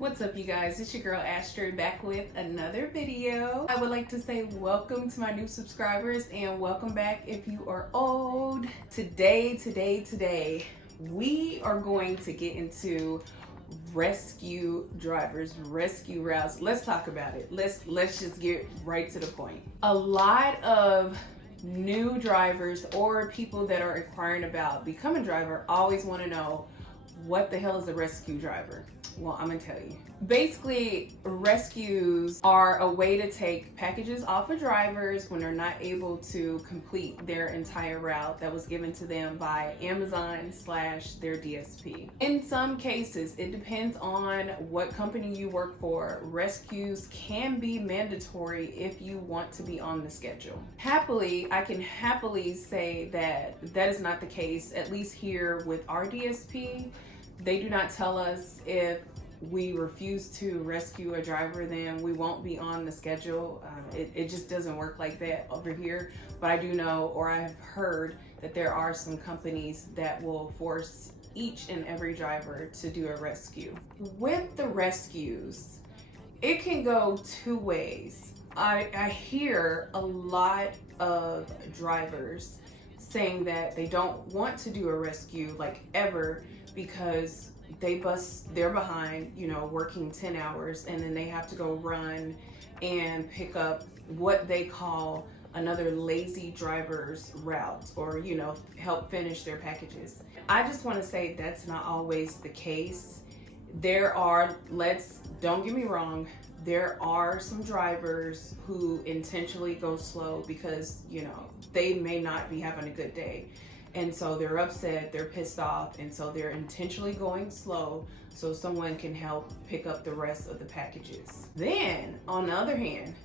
What's up, you guys? It's your girl Astrid back with another video. I would like to say welcome to my new subscribers and welcome back if you are old. Today, we are going to get into rescue drivers, rescue routes. Let's talk about it. Let's just get right to the point. A lot of new drivers or people that are inquiring about becoming a driver always want to know, what the hell is a rescue driver? Well, I'm gonna tell you. Basically, rescues are a way to take packages off of drivers when they're not able to complete their entire route that was given to them by Amazon / their DSP. In some cases, it depends on what company you work for. Rescues can be mandatory if you want to be on the schedule. I can happily say that that is not the case, at least here with our DSP. They do not tell us if we refuse to rescue a driver, then we won't be on the schedule. It just doesn't work like that over here. But I do know, or I've heard, that there are some companies that will force each and every driver to do a rescue. With the rescues, it can go two ways. I hear a lot of drivers saying that they don't want to do a rescue, like, ever, because they're behind, working 10 hours, and then they have to go run and pick up what they call another lazy driver's route, or help finish their packages. I just want to say that's not always the case. Don't get me wrong, there are some drivers who intentionally go slow because they may not be having a good day. And so they're upset, they're pissed off, and so they're intentionally going slow so someone can help pick up the rest of the packages. Then, on the other hand,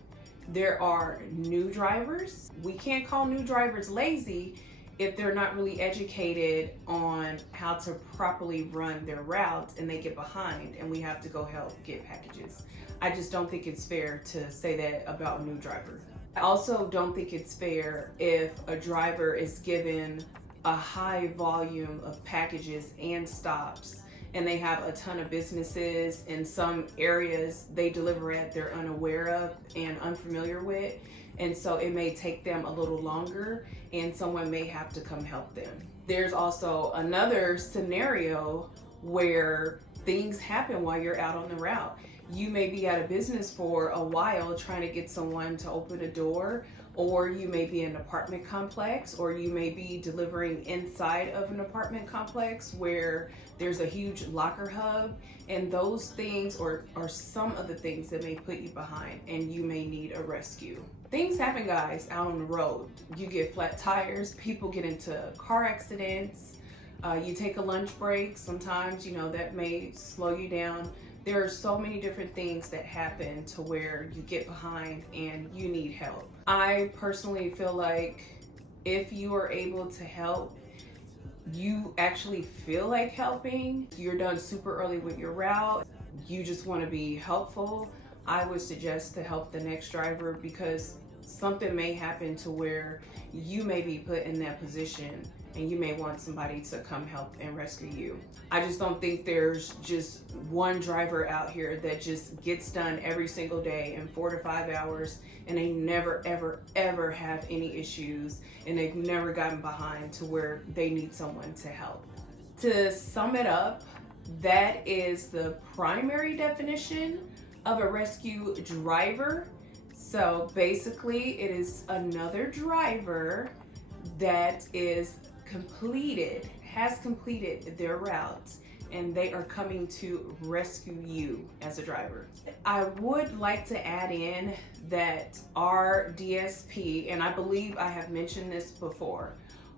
there are new drivers. We can't call new drivers lazy if they're not really educated on how to properly run their route and they get behind and we have to go help get packages. I just don't think it's fair to say that about a new driver. I also don't think it's fair if a driver is given a high volume of packages and stops, and they have a ton of businesses in some areas they deliver at they're unaware of and unfamiliar with, and so it may take them a little longer and someone may have to come help them. There's also another scenario where things happen while you're out on the route. You may be at a business for a while trying to get someone to open a door, or you may be in an apartment complex, or you may be delivering inside of an apartment complex where there's a huge locker hub, and those things are some of the things that may put you behind and you may need a rescue. Things happen, guys, out on the road. You get flat tires, people get into car accidents, you take a lunch break, sometimes that may slow you down. There are so many different things that happen to where you get behind and you need help. I personally feel like if you are able to help, you actually feel like helping, you're done super early with your route, you just want to be helpful, I would suggest to help the next driver, because something may happen to where you may be put in that position and you may want somebody to come help and rescue you. I just don't think there's just one driver out here that just gets done every single day in 4 to 5 hours and they never, ever have any issues, and they've never gotten behind to where they need someone to help. To sum it up, that is the primary definition of a rescue driver. So basically, it is another driver that has completed their route, and they are coming to rescue you as a driver. I would like to add in that our DSP, and I believe I have mentioned this before,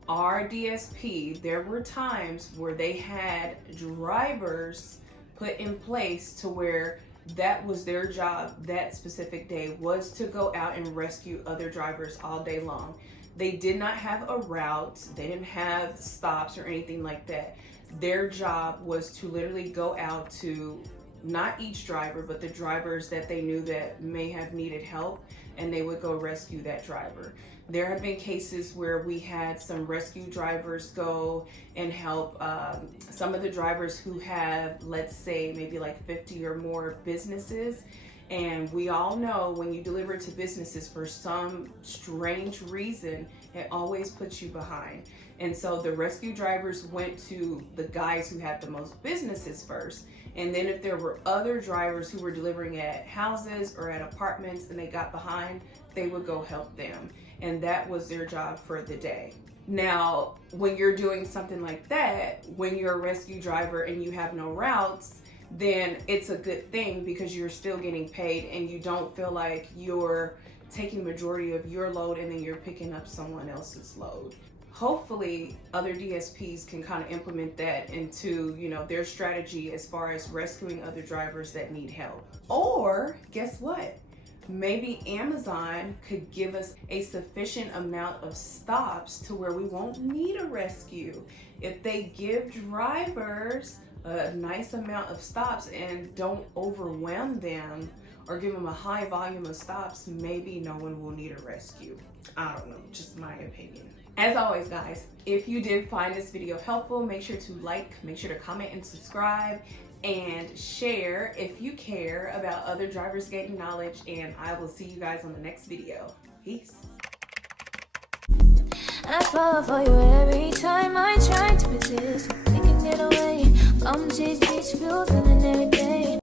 our DSP, there were times where they had drivers put in place to where that was their job that specific day, was to go out and rescue other drivers all day long. They did not have a route, they didn't have stops or anything like that. Their job was to literally go out to not each driver, but the drivers that they knew that may have needed help, and they would go rescue that driver. There have been cases where we had some rescue drivers go and help some of the drivers who have, let's say, maybe like 50 or more businesses. And we all know when you deliver to businesses, for some strange reason, it always puts you behind. And so the rescue drivers went to the guys who had the most businesses first. And then if there were other drivers who were delivering at houses or at apartments and they got behind, they would go help them. And that was their job for the day. Now, when you're doing something like that, when you're a rescue driver and you have no routes, then it's a good thing because you're still getting paid and you don't feel like you're taking majority of your load and then you're picking up someone else's load. Hopefully other DSPs can kind of implement that into, you know, their strategy as far as rescuing other drivers that need help. Or guess what? Maybe Amazon could give us a sufficient amount of stops to where we won't need a rescue. If they give drivers a nice amount of stops and don't overwhelm them or give them a high volume of stops, maybe no one will need a rescue. I don't know, just my opinion. As always, guys, if you did find this video helpful, make sure to like, make sure to comment and subscribe, and share if you care about other drivers gaining knowledge, and I will see you guys on the next video. Peace. I fall for you every time I try to resist, taking it away. Come chase these feels in every day.